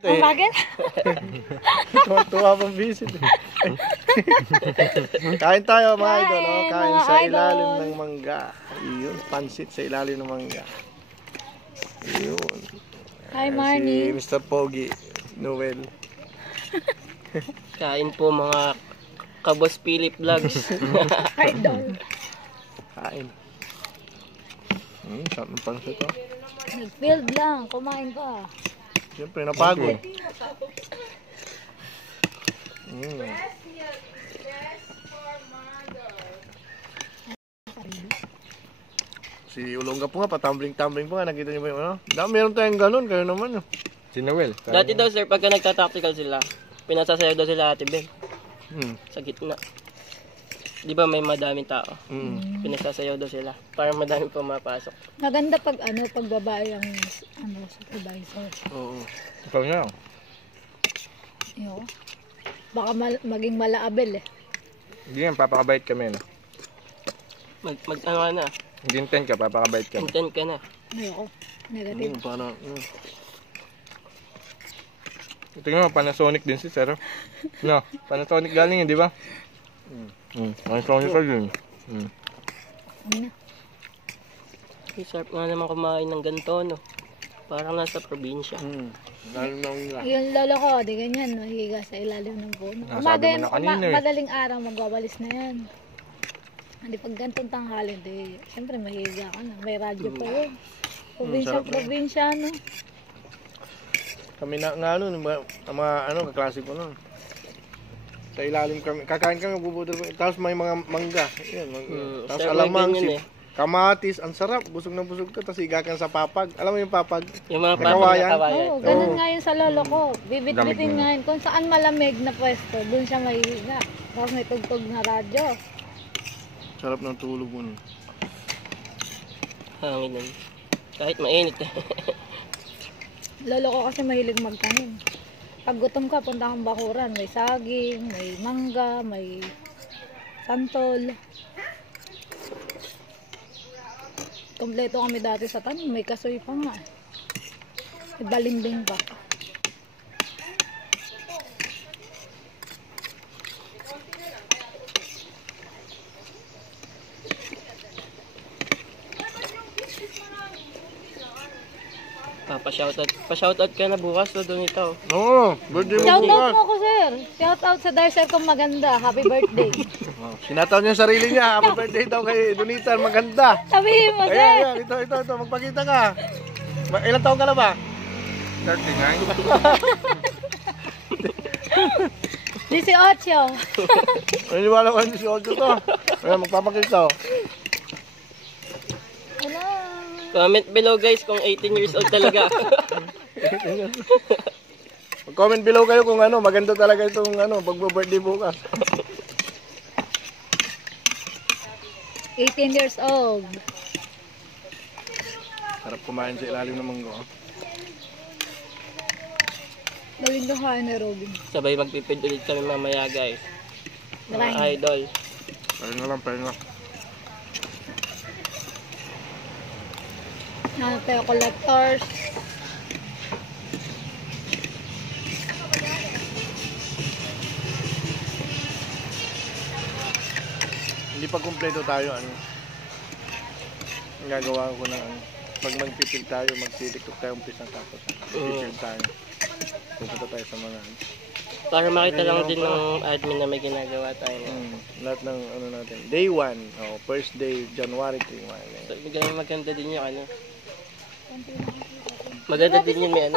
Ang bakit? Tuwa pang visit. Kain tayo mga idol. Oh. Kain mga sa idol. ilalim ng mangga. Yun, pansit sa ilalim ng mangga. Yun. Hi, Marnie. Si Mr. Pogi Noel. Kain po mga Kabos Philip Vlogs. Idol. Kain. Sarap ng pansit oh. Nag-field lang. Kumain pa. Siyempre, napagod. Si Ulongga po nga, patambling-tambling po nga. Nakita niyo ba yung ano? Meron tayong ganun, kayo naman. Si Noel. Dati daw sir, pagka nagta-tactical sila, pinasasayaw daw sila Ate Ben. Sa gitna. Di ba may madaming tao? Pinasasayaw daw sila para madaming pumapasok. Maganda pag pag babae ang supervisor. Oo. Ikaw na. Yo. Baka maging malaabel eh. Hindi yan, papakabait kami. No? Ano ka na? Ginten ka, papakabait kami. Content ka na. Ayoko. Negative. Paano? Tingnan mo, Panasonic din si Sir. No, Panasonic galing yun, di ba? Panasonic ka din. Ano na? Sarap nga naman kumain ng ganito, no? Parang nasa probinsya. Lalo na nga. Yung lolo ko, di ganyan, mahiga sa ilalim ng puno. Nasabi mo na kanina eh. Madaling araw, magwawalis na yan. Hindi pag gantong tanghali, di, siyempre mahiga ka na. May radyo pa yun. Probinsya, no? Kami na nga nun, mga kaklase ko nun. Sa ilalim kami, kakain kami, bubudol. Tapos may mga mangga. Yan, tapos Sarap alamang, ganyan, kamatis, ang sarap. Busog na busog ka, tapos higa ka sa papag. Alam mo yung papag? Yung mga Kawayan. Oo, ganun nga yun sa lolo ko. Bibit-bitin nga yun. Kung saan malamig na pwesto, dun siya mahihiga. Tapos may tugtog na radyo. Sarap ng tulog mo nun. Hangin nun. Kahit mainit eh. Lolo ko kasi mahilig magtanim. Pag gutom ka, punta kang bakuran. May saging, may mangga, may santol. Kompleto kami dati sa tanim. May kasoy pa nga. May balimbing pa. Pa-shoutout ka na bukas o doon ito. Oo, birthday mo Shoutout bukas. mo ako, sir. Shoutout sa Darcer kong maganda. Happy birthday. Sinataw niya yung sarili niya. Happy birthday daw kay Donita. Maganda. Sabihin mo, sir. Ayan, ito. Magpakita ka. Ilang taon ka na ba? 39. 18. Naniniwala ko yung 18 to. Ayan, magpapakita. Hello. Comment below guys kung 18 years old talaga. Mag-comment below kayo kung maganda talaga itong pag-birthday bukas. 18 years old. Sarap kumain sa ilalim ng manggo. Galing ka kain ni Robin. Sabay magpipid ulit kami mamaya guys. Mga Grind. idol. Pahinga. Hanap tayo collectors. Hindi pa kumpleto tayo. Ang gagawa ko ng pag magpipil tayo, magtitiktok tayo umpis ng tapos. Magpipil tayo. Pupunta tayo sa mga Para makita lang din ng admin na may ginagawa tayo. lahat ng natin. Day 1. First day, January 3. So, maganda din yung maganda din yung may